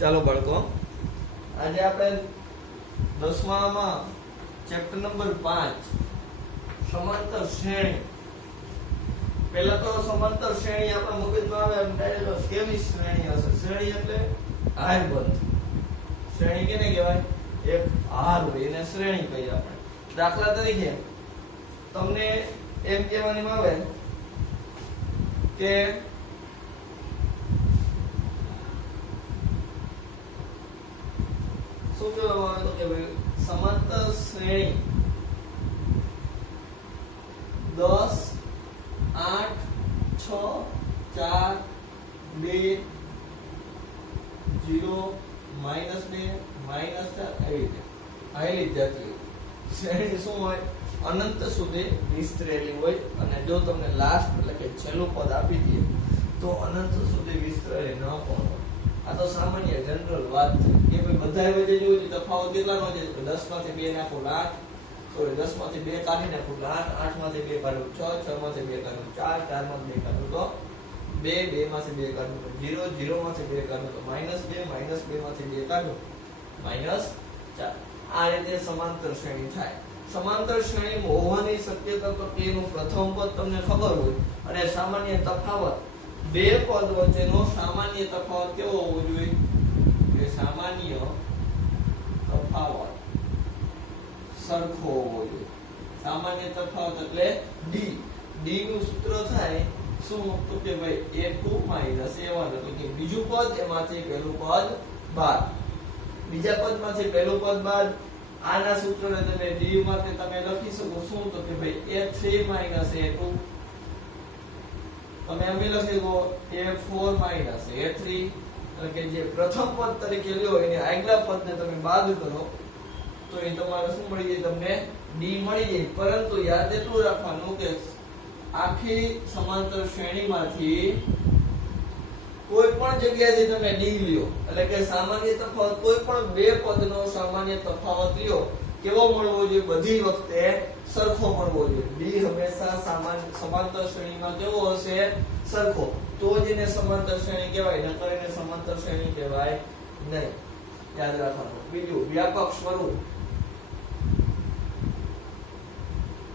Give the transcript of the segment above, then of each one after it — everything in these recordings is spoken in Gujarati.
ચાલો બાળકો, આજે આપણે 10માં ચેપ્ટર નંબર 5 સમાંતર શ્રેણી. પહેલા તો સમાંતર શ્રેણી આપણા મગજમાં આવે એમ ડાયરેક્ટ કેવી શ્રેણી હશે? શ્રેણી એટલે હારબંધ. શ્રેણી કેને કહેવાય? એક હાર હોય એને શ્રેણી કહીએ આપણે. દાખલા તરીકે તમને એમ કહેવાની આવે કે શું કહેવામાં આવે તો કે ભાઈ સમાંતર શ્રેણી 10 8 6 4 2 0 -2 -4 એવી રીતે આવેલી જાતી શ્રેણી શું હોય? અનંત સુધી વિસ્તરેલી હોય. અને જો તમને લાસ્ટ એટલે કે છેલ્લું પદ આપી દે તો અનંત સુધી વિસ્તરેલી ન પણ હોય. આ તો સામાન્ય જનરલ વાત છે કે ભાઈ બધા વચ્ચે જોયું છે તફાવત કેટલાનો છે? 10 માંથી 2 નાખો 8, સોરી 10 માંથી 2 કાઢી નાખો 8, 8 માંથી 2 કાઢો 6, 6 માંથી 2 કાઢો 4, 4 માંથી 2 કાઢો તો 2, 2 માંથી 2 કાઢો તો 0, 0 માંથી 2 કાઢો તો -2, -2 માંથી 2 કાઢો -4. આ રીતે સમાંતર શ્રેણી થાય. સમાંતર શ્રેણી હોવાની શક્યતા તો કે એનું પ્રથમ પદ તમને ખબર હોય અને સામાન્ય તફાવત બે પદ વચ્ચેનો સામાન્ય તફાવત કેવો હોવો જોઈએ? કે સામાન્ય તફાવત સરખો હોવો જોઈએ. સામાન્ય તફાવત એટલે d. d નું સૂત્ર થાય શું? તો કે ભાઈ a2 - a1 એટલે કે બીજું પદ એમાંથી પહેલું પદ બાદ. બીજા પદમાંથી પહેલું પદ બાદ. આના સૂત્રને તમે d માટે તમે લખી શકો શું? તો કે ભાઈ a3 - a2. તમે એમ લખી શકો a4 - a3 એટલે કે જે પ્રથમ પદ તરીકે લ્યો એની આગલા પદને તમે બાદ કરો તો એ તમારે શું મળી જાય? તમને d મળી જાય. પરંતુ યાદ એટલું રાખવાનું કે આખી સમાંતર શ્રેણીમાંથી કોઈ પણ જગ્યાએથી તમે d લ્યો એટલે કે સામાન્ય તફાવત કોઈ પણ બે પદનો સામાન્ય તફાવત લ્યો કેવો મળવો જોઈએ? બધી વખતે સરખો મળવો જોઈએ. d હંમેશા સમાંતર શ્રેણીમાં કેવો હશે? સરખો. તો જ એને સમાંતર શ્રેણી કહેવાય, નકર એને સમાંતર શ્રેણી કહેવાય નહીં. યાદ રાખવાનું. બીજું વ્યાપક સ્વરૂપ.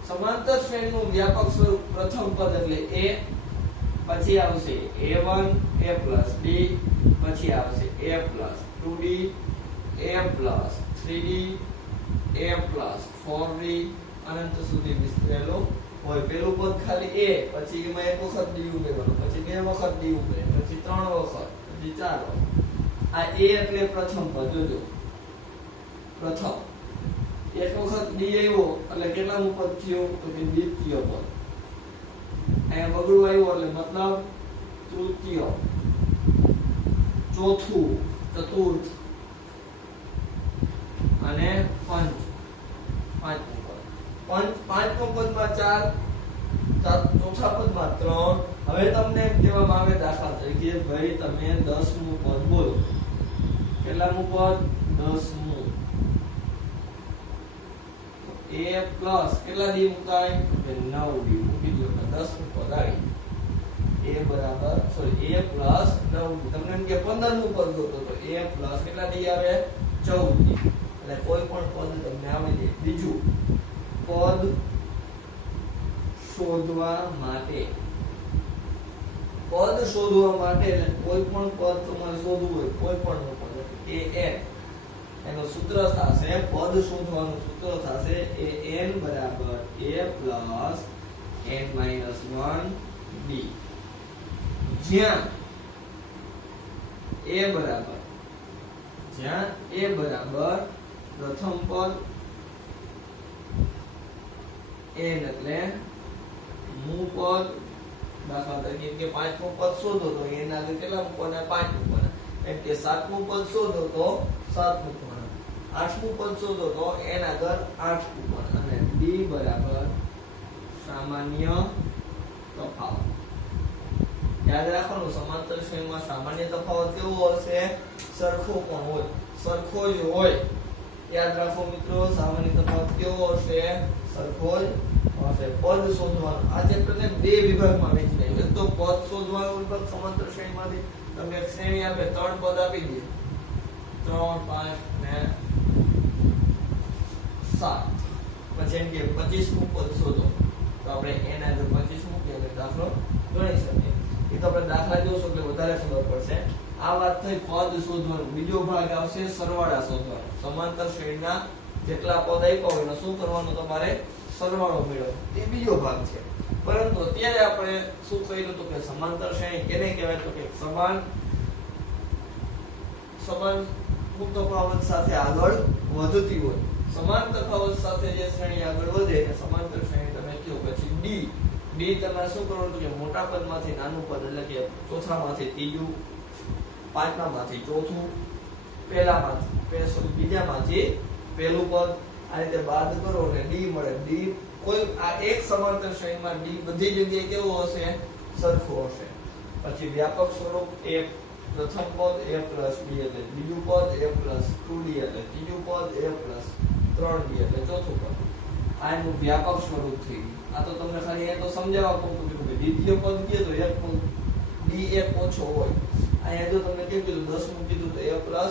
સમાંતર શ્રેણીનું વ્યાપક સ્વરૂપ પ્રથમ પદ એટલે a, પછી આવશે a1 a + d, પછી આવશે a + 2d a + 3d a + 4d અનંત સુધી વિસ્તરેલું હોય. પેલું પદ ખાલી a, પછી એમાં એક વખત d ઉમેરવાનું, પછી બે વખત d ઉમેરે, પછી ત્રણ વખત, પછી ચાર વખત. આ a એટલે પ્રથમ પદ. જોજો પ્રથમ એક વખત d આવ્યો એટલે કેટલામું પદ થયું? તો કે દ્વિતીય પદ. અહીંયા બગડું આવ્યું એટલે મતલબ તૃતીય, ચોથું, ચતુર્થ અને પાંચમું પદ. પાંચમું પદમાં 4, ચોથા પદમાં 3. હવે તમને એમ કહેવામાં આવે દાખલા તરીકે ભાઈ તમે 10મું પદ બોલો. કેટલામું પદ? 10મું. a પ્લસ કેટલા ડી મુકાય? 9 ડી મૂકી દો તો 10મું પદ આવી. a બરાબર સોરી a પ્લસ 9. તમને એમ કે 15મું પદ જોતો તો a પ્લસ કેટલા ડી આવે? 14 ડી. એટલે કોઈ પણ પદ તમને આવી જાય. બીજું પદ શોધવા માટે. પદ શોધવા માટે એટલે કોઈ પણ પદ તમારે શોધવું હોય, કોઈ પણ પદ a n એનું સૂત્ર થશે, પદ શોધવાનું સૂત્ર થશે an બરાબર a plus n minus 1 b. જ્યાં a બરાબર પ્રથમ પદ, n એટલે મૂળ પદ. દાખલા તરીકે કે પાંચમું પદ શોધો તો n આગળ કેટલા મૂકવાના? 5 મૂકવાના. એમ કે સાતમું પદ શોધો તો 7 મૂકવાના. આઠમું પદ શોધો તો n આગળ 8 મૂકવાના. અને d બરાબર સામાન્ય તફાવત. યાદ રાખવાનું સમાંતર શ્રેણીમાં સામાન્ય તફાવત કેવો હશે? સરખો પણ હોય. સરખો જ હોય. યાદ રાખો મિત્રો, સામાન્ય તફાવત કેવો હશે? સરખો જ હશે. પદ શોધવાનું. આ ચેપ્ટરને બે વિભાગમાં વહેંચી નાખ્યું. એક તો પદ શોધવાનો વિભાગ સમાંતર શ્રેણીમાંથી તમને એક શ્રેણી આપે, ત્રણ પદ આપી દે 3 5 ને 7 પછી એમ કે 25મું પદ શોધો તો આપણે એના જો 25 મૂકીએ એટલે દાખલો ગણી શકીએ એ તો આપણે દાખલા જોશું એટલે વધારે ખબર પડશે આ વાત થઈ પદ શોધવાનો બીજો ભાગ આવશે સરવાળા શોધવાનો સમાંતર શ્રેણીના જેટલા પદ આપ્યા હોય એનો શું કરવાનું તમારે સરવાળો મેળવવો એ બીજો ભાગ છે પરંતુ અત્યારે આપણે શું કર્યું તો કે સમાંતર શ્રેણી કેને કહેવાય તો કે સમાન તફાવત સાથે આગળ વધતી હોય સમાન તફાવત સાથે જે શ્રેણી આગળ વધે એને સમાંતર શ્રેણી તમે કહો પછી ડી તમારે શું કરવાનું કે મોટા પદમાંથી નાનું પદ એટલે કે ચોથામાંથી ત્રીજું પાંચમામાંથી ચોથું બીજામાંથી પહેલું પદ આ રીતે બાદ કરો અને ડી મળે ડી કોઈ આ એક સમાંતર શ્રેણીમાં ડી બધી જગ્યાએ કેવો હશે સરખો હશે પછી વ્યાપક સ્વરૂપ એ પ્રથમ પદ a + b એટલે બીજું પદ a + 2d એટલે ત્રીજું પદ a + 3d એટલે ચોથું પદ આ એનું વ્યાપક સ્વરૂપ થઈ આ તો તમને ખાલી એ તો સમજાવવા પૂરતું કીધું કે દ્વિતીય પદ કે તો એક પદ d એક ઓછો હોય અહીંયા જો તમને કેમ કીધું 10 મૂકી દીધું તો a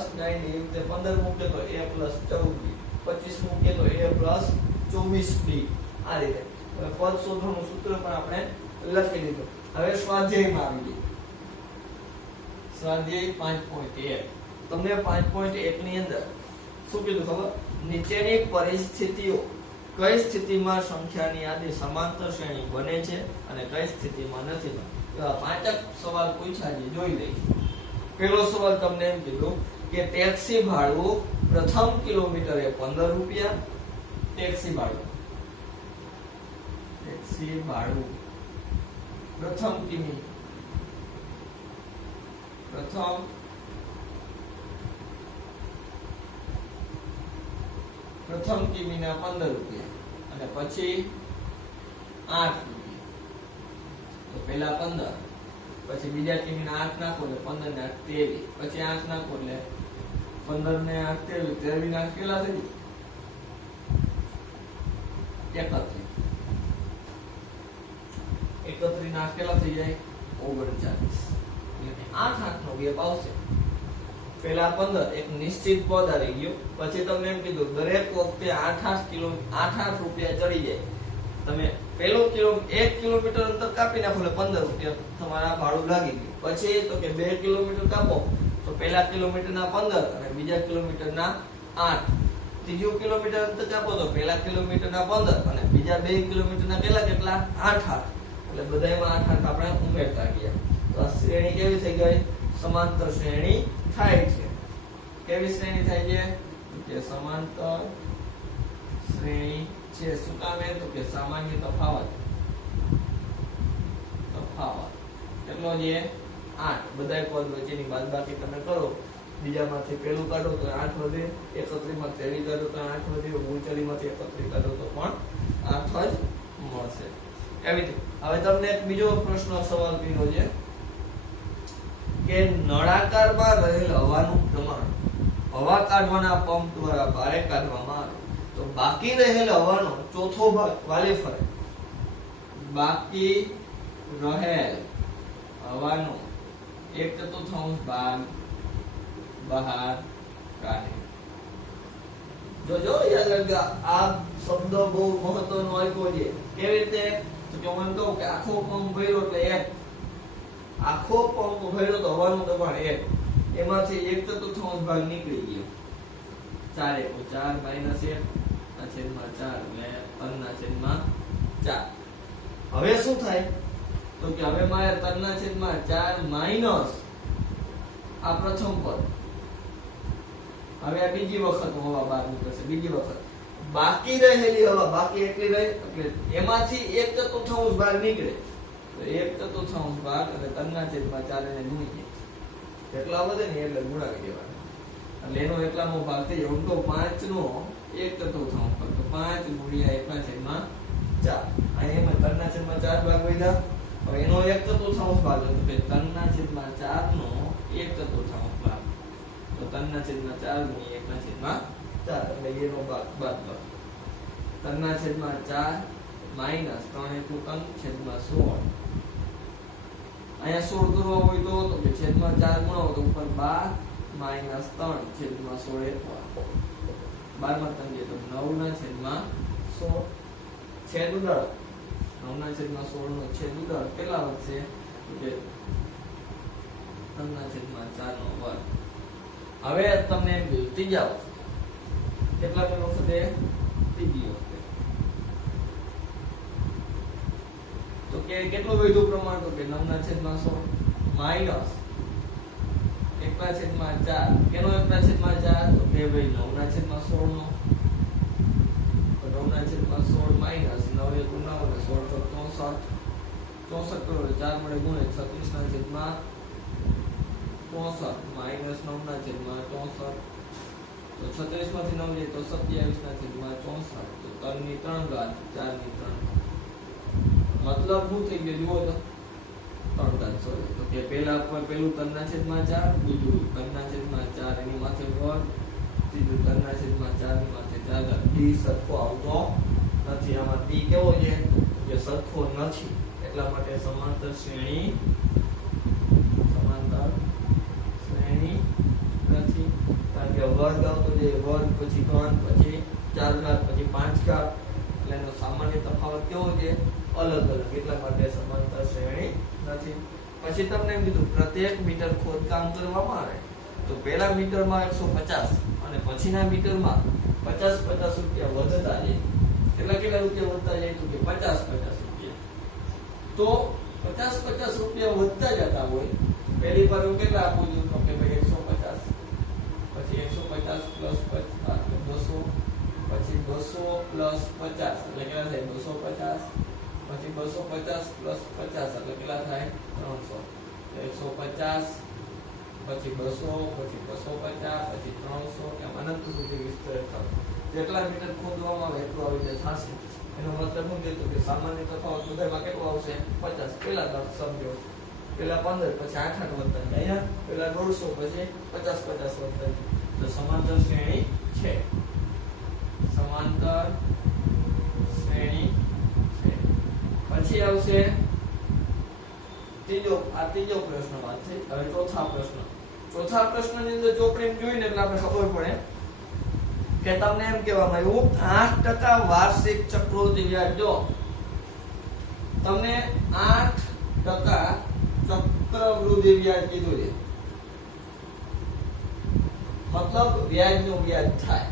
+ 9d તે 15 મૂકે તો a + 14d 25 મૂકે તો a + 24d આ રીતે હવે પદ શોધવાનું સૂત્ર પણ આપણે લખી દીધું હવે સ્વાધ્યાયમાં આવી ગઈ સ્વાધ્યાય 5.1 તમને 5.1 ની અંદર શું કીધું ખબર નીચેની પરિસ્થિતિઓ કઈ સ્થિતિમાં સંખ્યાની યાદી સમાંતર શ્રેણી બને છે અને કઈ સ્થિતિમાં નથી એવા 5 સવાલ પૂછ્યા છે જોઈ લઈએ પહેલો સવાલ તમને એમ કીધું કે ટેક્સી ભાડું પ્રથમ કિલોમીટરે 15 રૂપિયા ટેક્સી ભાડું પ્રથમ કિમીના 15 રૂપિયા અને પછી 8 રૂપિયા તો પહેલા 15 પછી બીજા કિમીના 8 નાખો એટલે 15 ને 8 23 પછી 8 નાખો એટલે 15 ને 8 23 ના કેટલા થઈ 31 ના કેટલા થઈ જાય 39 એટલે 8 નો ગેપ આવશે પહેલા 15 એક નિશ્ચિત પદ આવી ગયો પછી તમને એમ કીધું દરેક વખતે 8 રૂપિયા ચડી જાય તમે પહેલો 1 કિલોમીટર અંતર કાપી નાખો એટલે 15 રૂપિયા તમારા ભાડું લાગી ગયું પછી તો કે 2 કિલોમીટર કાપો તો પહેલા કિલોમીટરના 15 અને બીજા કિલોમીટરના 8 ત્રીજું કિલોમીટર અંતર કાપો તો પહેલા કિલોમીટરના 15 અને બીજા 2 કિલોમીટરના કેટલા 8 એટલે બધાયમાં 8 આપણે ઉમેરતા ગયા તો આ શ્રેણી કેવી થઈ ગઈ સમાંતર શ્રેણી થાય છે કેવી શ્રેણી થાય છે કે સમાંતર શ્રેણી છે શું કામ એ તો કે સામાન્ય તફાવત કેટલો છે 8 બધાય પદ વચ્ચેની બાદબાકી તમે કરો બીજામાંથી પહેલું કાઢો તો 8 વધે 31 માં 23 કાઢો તો 8 વધે 39 માંથી 31 કાઢો તો પણ 8 જ મળશે એવી રીતે હવે તમને એક બીજો પ્રશ્ન સવાલ કર્યો છે કે નળાકારમાં રહેલ હવાનું પ્રમાણ હવા કાઢવાના પંપ દ્વારા બહાર કાઢવામાં આવે તો બાકી રહેલ હવાનો ચોથો ભાગ વાલે ફરે બાકી રહેલ હવાનો 1/4 ભાગ બહાર કાઢે જો યાદ રાખજો આ શબ્દ બહુ મહત્વનો આપ્યો છે કેવી રીતે તો કે હું કહું કે આખો પંપ ભર્યો એટલે એક આખો પંપ ભર્યો તો હવાનું દબાણ 1 એમાંથી 1/4 ભાગ નીકળી ગયો 4 4 - 1 /4 એટલે 3/4 હવે શું થાય તો કે હવે મારે 3/4 માઈનસ આ પ્રથમ પદ હવે આ બીજી વખત હવા બહાર નીકળશે બીજી વખત બાકી રહેલી હવા બાકી એટલી રહે એટલે એમાંથી 1/4 ભાગ નીકળે તો 1/4 ભાગ અને 3/4 એને ગુણી દે કેટલા વધે ને એટલે ગુણાવી દેવાના એટલે એનો એટલામો ભાગ થઈ જાય ઊંટો 5 નો 1/4 ભાગ તો 5 ગુણ્યા 1/4 અહીં એમાં 3/4 ભાગ વધ્યા હવે એનો 1/4 ભાગ હતો કે 3/4 નો 1/4 ભાગ તો 3/4 ગુણ્યા 1/4 એટલે એનો ભાગ બાદ 3/4 માઈનસ 3/3/16 અહીંયા 16 કરવો હોય તો કે છેદમાં 4 ગુણાવો તો ઉપર 12 માઇનસ 3 છેદમાં 16 એકવાર 12 માં 3 તો 9 ના છેદમાં 16 છેદ ઉડાડો 9 ના છેદમાં 16 નો છેદ ઉડાડો કેટલા વધશે કે 3 ના છેદમાં 4 નો વર્ગ. હવે તમને એમ કીધું ત્રીજા વખતે કેટલા વખતે ત્રીજી વખતે તો કે કેટલું વધ્યું પ્રમાણ તો કે 9 ના છેદમાં 16 માઈનસ 1 ના છેદમાં 4 કેનો 1 ના છેદમાં 4 તો કે ભાઈ 9 ના છેદમાં 16 નો તો 9 ના છેદમાં 16 માઈનસ 9 1 9 અને 16 64 64 કરો 4 મળે ગુણે 36 ના છેદમાં 64 માઈનસ 9 ના છેદમાં 64 તો 36 માંથી 9 જાય તો 27 ના છેદમાં 64 તો 3 ની 3 ઘાત 4 ની 3 મતલબ શું થઈ ગયું જુઓ તો 3 ઘાત સોરી તો કે પેલું 3 ના છેદમાં 4 બીજું 3 ના છેદમાં 4 એની માથે વર્ગ ત્રીજું 3 ના છેદમાં 4 ની માથે 4 ઘાત ડી સરખો આવતો નથી. આમાં ડી કેવો છે કે સરખો નથી એટલા માટે સમાંતર શ્રેણી નથી કારણ કે વર્ગ આવતો જે વર્ગ પછી ઘન પછી 4 ઘાત પછી 5 ઘાત એટલે એનો સામાન્ય તફાવત કેવો છે અલગ અલગ એટલા માટે સમાંતર શ્રેણી નથી. પછી તમને એમ કીધું પ્રત્યેક મીટર ખોદકામ કરવામાં આવે તો પહેલા મીટરમાં 150 અને પછીના મીટરમાં 50 રૂપિયા વધતા જાય. કેટલા રૂપિયા વધતા જાય તો કે 50 રૂપિયા. તો 50 રૂપિયા વધતા જતા હોય પહેલી પર કેટલા આપવું જોઈએ તો કે ભાઈ 150 પછી 150 પ્લસ 200 પછી 200 પ્લસ 50 એટલે કેટલા થાય 250 પછી 250 પ્લસ 50 એટલે કેટલા થાય 300 150 પછી 200 પછી 250 પછી 300 એમ અનંત સુધી વિસ્તૃત થશે. જેટલા મીટર ખોદવામાં આવે એટલું આવી રીતે થશે. એનો મતલબ શું છે કે સામાન્ય તફાવત બધામાં કેટલો આવશે 50. પેલા સમજો પેલા 15 પછી 8 વધતા જાય અહીંયા પેલા 150 પછી 50 વધતા તો સમાંતર શ્રેણી છે. સમાંતર શ્રેણી છે. પછી આવશે ત્રીજો પ્રશ્ન વાત છે. હવે ચોથા પ્રશ્નની અંદર ચોપડી જોઈને એટલે આપણે ખબર પડે કે તમને એમ કહેવામાં આવ્યું 8% વાર્ષિક ચક્રવૃદ્ધિ વ્યાજ જો તમને 8% ચક્રવૃદ્ધિ વ્યાજ કીધું છે મતલબ વ્યાજનું વ્યાજ થાય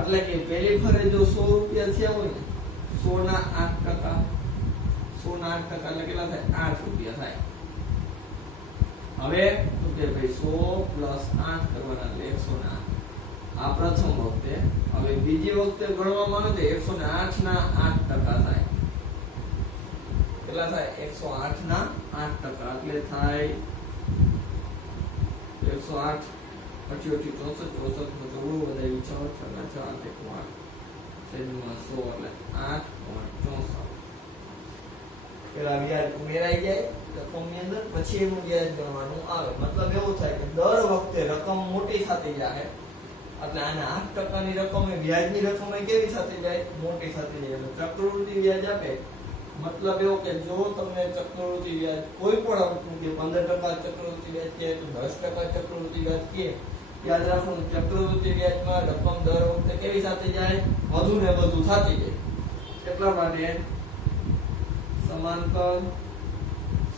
એટલે કે પહેલી ફરે જો 100 રૂપિયા થયા હોય ને 100 ના 8% 100 ના 8% એટલે કેટલા થાય 8 રૂપિયા થાય. હવે તો કે ભાઈ 100 8 કરવાના એટલે 100 ના આ પ્રથમ વખતે. હવે બીજી વખતે ગણવામાં આવે તો 108 ના 8% થાય. કેટલા થાય 108 ના 8% એટલે થાય 108 પછી 64 64 નો વધારી 6 6 4 1 છેદમાં 100 એટલે 8.64 પેલા વ્યાજ ઉમેરાઈ જાય રકમની અંદર પછી એનું વ્યાજ ગણવાનું આવે. મતલબ એવું થાય કે દર વખતે રકમ મોટી થતી જાય એટલે આને 8% ની રકમ એ વ્યાજની રકમ એ કેવી થતી જાય મોટી થતી જાય. ચક્રવૃદ્ધિ વ્યાજ આપે મતલબ એવો કે જો તમને ચક્રવૃદ્ધિ વ્યાજ કોઈ પણ આપતું કે 15% ચક્રવૃદ્ધિ વ્યાજ કે 10% ચક્રવૃદ્ધિ વ્યાજ કે યાદ રાખવાનું ચક્રવૃદ્ધિ વ્યાજમાં રકમ દર વખતે કેવી થતી જાય વધુ ને વધુ થતી જાય. એટલા માટે સમાંતર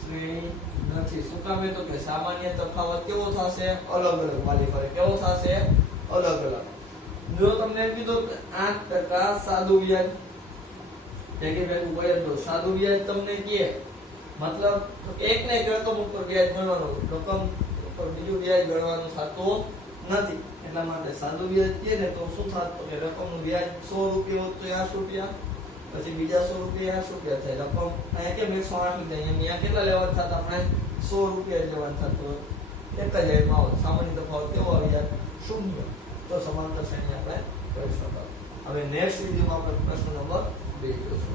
શ્રેણી નથી. શું કામ તો કે સામાન્ય તફાવત કેવો થશે અલગ અલગ વાલી ફરે કેવો થશે અલગ અલગ. જો તમને એમ કીધું 8% સાદું વ્યાજ કે ભેગું વ્યાજ દો સાદું વ્યાજ તમને કહે મતલબ એક ને એક રકમ ઉપર વ્યાજ ગણવાનું રકમ ઉપર બીજું વ્યાજ ગણવાનું થતું નથી. એટલા માટે સાદું વ્યાજ કહે ને તો શું થાત તો કે રકમનું વ્યાજ 100 રૂપિયા હોત તો 8 રૂપિયા પછી બીજા 100 રૂપિયા 8 રૂપિયા થાય. રકમ અહીંયા કેમ 108 લીધા અહીંયા કેટલા લેવાનું થતા આપણે 100 રૂપિયા લેવાનું થતું એક જ એમાં આવે. સામાન્ય તફાવત કેવો આવી જાય શૂન્ય. તો સમાંતર શ્રેણી આપણે કરી શકાય. હવે નેક્સ્ટ વિડિયોમાં આપણે પ્રશ્ન નંબર 2 જોઈશું.